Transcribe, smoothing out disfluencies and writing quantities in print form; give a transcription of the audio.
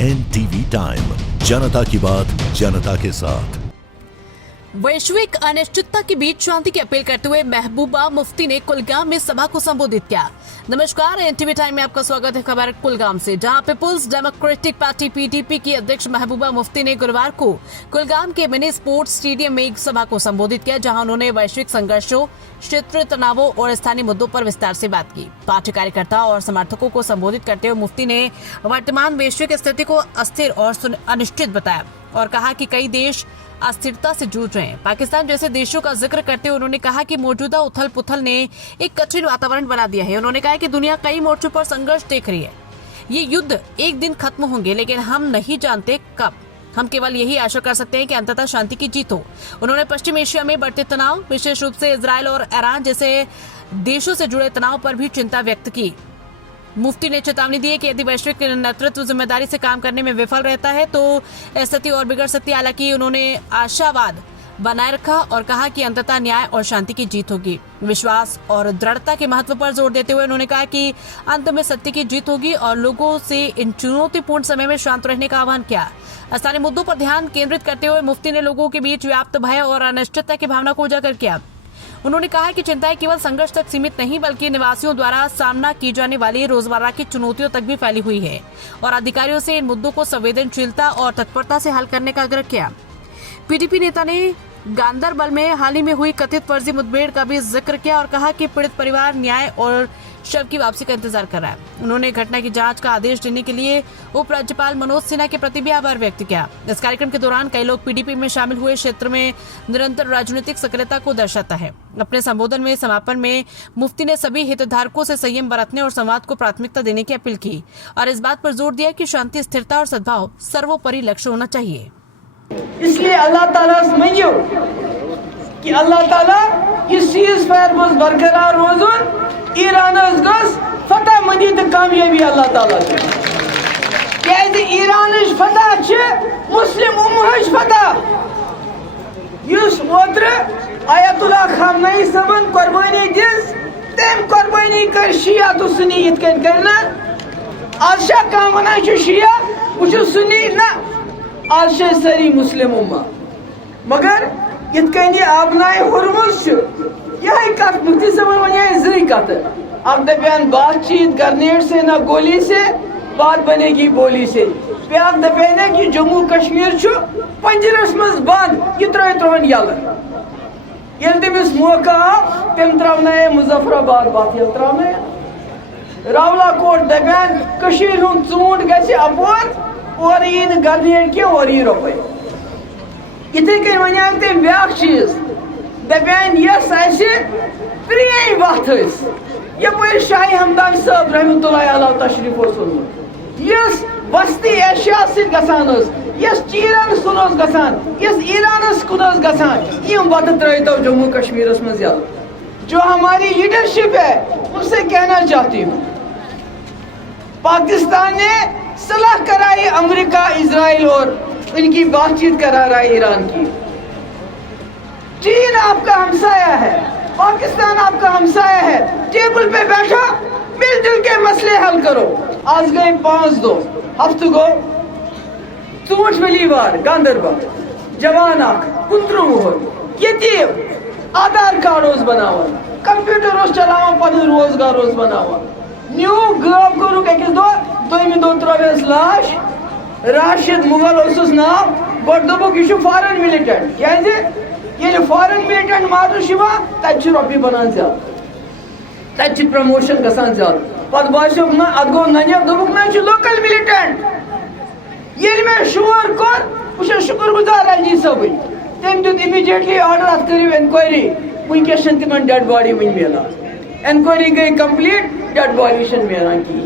NTV time, जनता की बात जनता के साथ। वैश्विक अनिश्चितता के बीच शांति की अपील करते हुए महबूबा मुफ्ती ने कुलगाम में सभा को संबोधित किया। नमस्कार, एनटीवी टाइम में आपका स्वागत है। खबर कुलगाम से, जहां पीपुल्स डेमोक्रेटिक पार्टी पीडीपी की अध्यक्ष महबूबा मुफ्ती ने गुरुवार को कुलगाम के मिनी स्पोर्ट्स स्टेडियम में एक सभा को संबोधित किया, जहां उन्होंने वैश्विक संघर्षों, क्षेत्रीय तनावों और स्थानीय मुद्दों पर विस्तार से बात की। पार्टी कार्यकर्ताओं और समर्थकों को संबोधित करते हुए मुफ्ती ने वर्तमान वैश्विक स्थिति को अस्थिर और अनिश्चित बताया और कहा कि कई देश अस्थिरता से जूझ रहे हैं। पाकिस्तान जैसे देशों का जिक्र करते हुए उन्होंने कहा कि मौजूदा उथल पुथल ने एक कठिन वातावरण बना दिया है। उन्होंने कहा कि दुनिया कई मोर्चों पर संघर्ष देख रही है। ये युद्ध एक दिन खत्म होंगे, लेकिन हम नहीं जानते कब। हम केवल यही आशा कर सकते हैं कि अंततः शांति की जीत हो। उन्होंने पश्चिम एशिया में बढ़ते तनाव, विशेष रूप से इजरायल और ईरान जैसे देशों से जुड़े तनाव पर भी चिंता व्यक्त की। मुफ्ती ने चेतावनी दी है कि यदि वैश्विक नेतृत्व जिम्मेदारी से काम करने में विफल रहता है तो स्थिति और बिगड़ सकती है। हालांकि उन्होंने आशावाद बनाए रखा और कहा कि अंततः न्याय और शांति की जीत होगी। विश्वास और दृढ़ता के महत्व पर जोर देते हुए उन्होंने कहा कि अंत में सत्य की जीत होगी और लोगों से इन चुनौतीपूर्ण समय में शांत रहने का आह्वान किया। स्थानीय मुद्दों पर ध्यान केंद्रित करते हुए मुफ्ती ने लोगों के बीच व्याप्त भय और अनिश्चितता की भावना को उजागर किया। उन्होंने कहा कि चिंताएं केवल संघर्ष तक सीमित नहीं, बल्कि निवासियों द्वारा सामना की जाने वाली रोजमर्रा की चुनौतियों तक भी फैली हुई है और अधिकारियों से इन मुद्दों को संवेदनशीलता और तत्परता से हल करने का आग्रह किया। पीडीपी नेता ने गांदरबल में हाल ही में हुई कथित फर्जी मुठभेड़ का भी जिक्र किया और कहा कि पीड़ित परिवार न्याय और शव की वापसी का इंतजार कर रहा है। उन्होंने घटना की जांच का आदेश देने के लिए उपराज्यपाल मनोज सिन्हा के प्रति भी आभार व्यक्त किया। इस कार्यक्रम के दौरान कई लोग पीडीपी में शामिल हुए क्षेत्र में निरंतर राजनीतिक सक्रियता को दर्शाता है। अपने संबोधन में समापन में मुफ्ती ने सभी हितधारकों से संयम बरतने और संवाद को प्राथमिकता देने की अपील की और इस बात पर जोर दिया कि शांति, स्थिरता और सद्भाव सर्वोपरि लक्ष्य होना चाहिए। इसलिए अल्लाह ताला से मांगियो कि अल्लाह ताला इस सीज फायर बस बरकरार रोजुन, ईरान गस फतह मदीद कामयाबी अल्लाह ताला के ईरान फतह मुस्लिम उम्मह फतह युस ओत्र आयतुल्लाह खामनेई सबन कुर्बानी दिस तम कुर्बानी कर शिया तो सुन्नी इतकन करना आशा काम वना शिया उछ सुन्नी ना आज सारी मुस्लिम उम्मा मगर इतकन आबनाए हुरमुस यह कत मुफ्ती साहब वन जि कत अब दपान बातचीत ग्रेनेड से ना गोली से बात बनेगी बोली से। ब्याक दपान कि जम्मू कश्मीर पंजरस मज बंद, यह त्रोन यल ये तमिस मौका आव तम त्रवनाए मुजफ्फराबाद बात ये त्रवना रावला कोट दपान कशीर हुंद चूंट गि अपोर और यी ग्रेनेड की और यी रोपे इथे कन वन तम ब्याक चीज दपान यस प्रेम वत यपर शाही हमदान साहब रहमतुल्लाह अलैह तशरीफ यस वस्ती एशिया गसान यस चीरन कुन गसान यस ईरानस कुन गसान यम वत त्रो जम्मू कश्मीर मज यल। जो हमारी लीडरशिप है उनसे कहना चाहती हूँ, पाकिस्तान ने सलाह कराई अमेरिका, इजराइल और इनकी बातचीत करा रहा है ईरान की। चीन आपका हमसाया है, पाकिस्तान आपका हमसाया है, टेबल पे बैठो, मिलजुल के मसले हल करो। आज गए 5 हफ्ते गो चूंट मिलीवार गांदरबल जवान कुंतरु यतीम आधार कार्ड बनावान, कंप्यूटर चलावान, पन रोजगार बनावान। न्यू गब कोरुक अकिस दोम दो त्रोस लाश, राशिद मुगल नाव गोड दोपुक यह फॉरेन मिलिटेंट क्या फॉरेन मिलिटेंट मारना तत रोपये बनान ज्यादा, तत प्रमोशन गसान ज्यादा। पत बासो ना अत गो नजर दोपुक ना लोकल मिलिटेंट। ये मैं शोर कोर बह शुक्र गुजार रंजीत साहब तम दुत इमीडिएटली ऑर्डर अत करू इंक्वायरी। वनकस तिमन डेड बॉडी वन मिलान, इंक्वायरी गई कंप्लीट, डेड बॉडी मिलान की।